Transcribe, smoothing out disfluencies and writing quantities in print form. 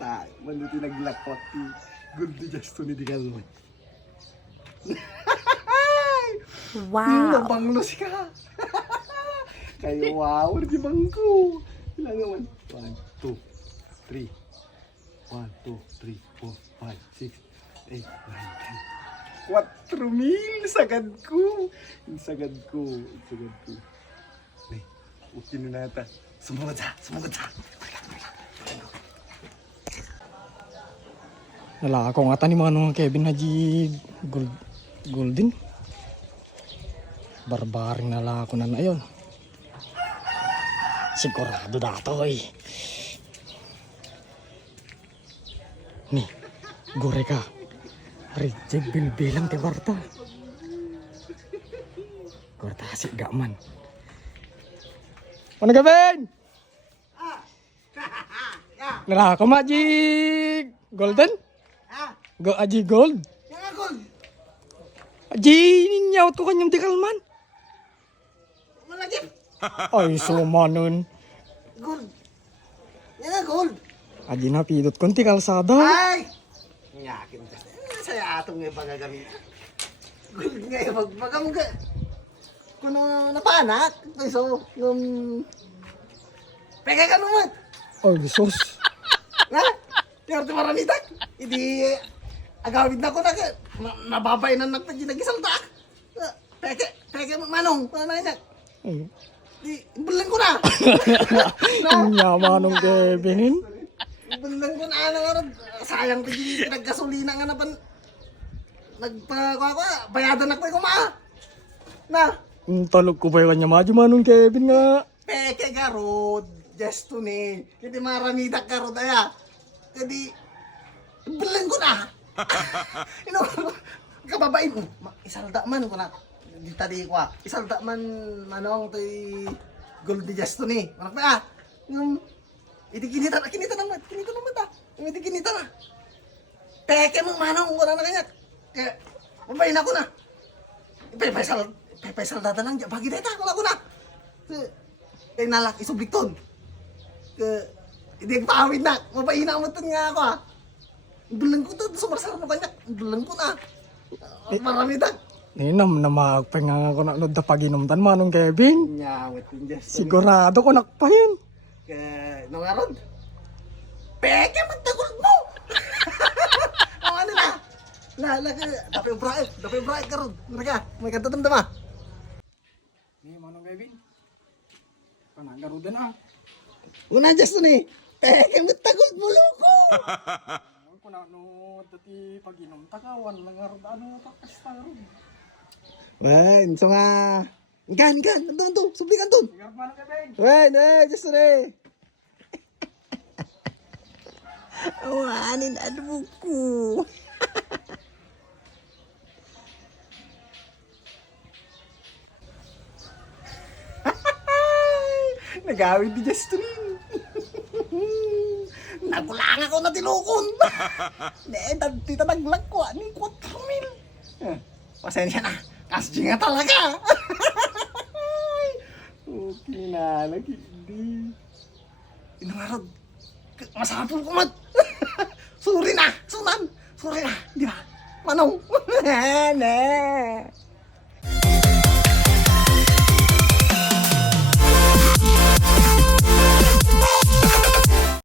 Tak, manuti naglakot ti. Good di just ni di kalman. Wow. Mabanglos ka. Kayo wow, di bangko. Ilang naman? 1, 2, 3. 1, 2, 3, 4, 5, 6, 8, 9, 10. 4,000 sagad ko. Sagad ko. Nih, ukin na nata. Sumunod sa. Nala ako nga tani mga nung Kevin Haji Golden. Barbaring nala ako na yun. Sigurado dato eh. Nih, gore ka. Reject bil-bilang ti Barta. Gorta asik gak man. Mana Kevin? Nala ako Maji Golden? Go Aji Gold? Yang gold. Aji ninyaw to kanyang tikalman. Malagip. Ay sumanon. Gold. Yang gold. Aji na pidot konti kalsada. Ay! Yakin ka. Saya atong nga pagagamit. Gold nga yung magpagamuga. Kung napanak, so, yung... Pega ka naman. Ay sus. Na? Tiyar ti maramitak. Hindi, agawid na ko na ka. Nababay na nagpaginagisalta. Peke, manong, pananayak. Di, bulan ko na. Nyamanong Kevinin. Bulan ko na, ano, sayang ti pinaggasolina nga napan. Nagpa, bayadan ako yung kuma. Na, Talog ko ba yung kanya Maji manong Kevin nga. peke garod. Just to ni. Hindi maramitak garod aya. Jadi, bulan ko na. Kababain mo. Isalda man ko na. Di tadi ko isalda man manong tay gold di just to ni. Manak na yung kinita naman ta. Hindi kinita na. Peke mo manong ko na kanya. Kaya babain ako na. Ipay saldata lang bagi data ko na. Kay nalak isublikton. Hindi paawid na. Mabain na mo nga ako Bulan ko to, sumarsar mo kanya. Bulan ko na. Marami tak. Ninam na magpahinganga ko na nod na paginumtan manong Kevin. Nyawit yung just. Sigurado ko nakpahin. Nung aron. Peke, magtagol mo. Ang ano na. Dapat yung brahe ka ron. Mereka, may kantadamdama. Ni manong Kevin. Panagarudan ah. Una just ni. Peke, magtagol mo loko. Ko na no dati paginom tagawan langar ano pakasta ron. Wen, so nga. Gan, anton, sublikan ton. Sigar manong Kevin. Wen, just ni. Awanin ano buku. Nagawid di Justin. Nagulang ako na tilukon. Tita naglag ko. Aning 4,000. Pasensya na. Kasji nga talaga. Okay na. Hindi. Inangarod. Masapul ko mat. Suri na. Sunan. Suri na. Di ba? Manong. Ne.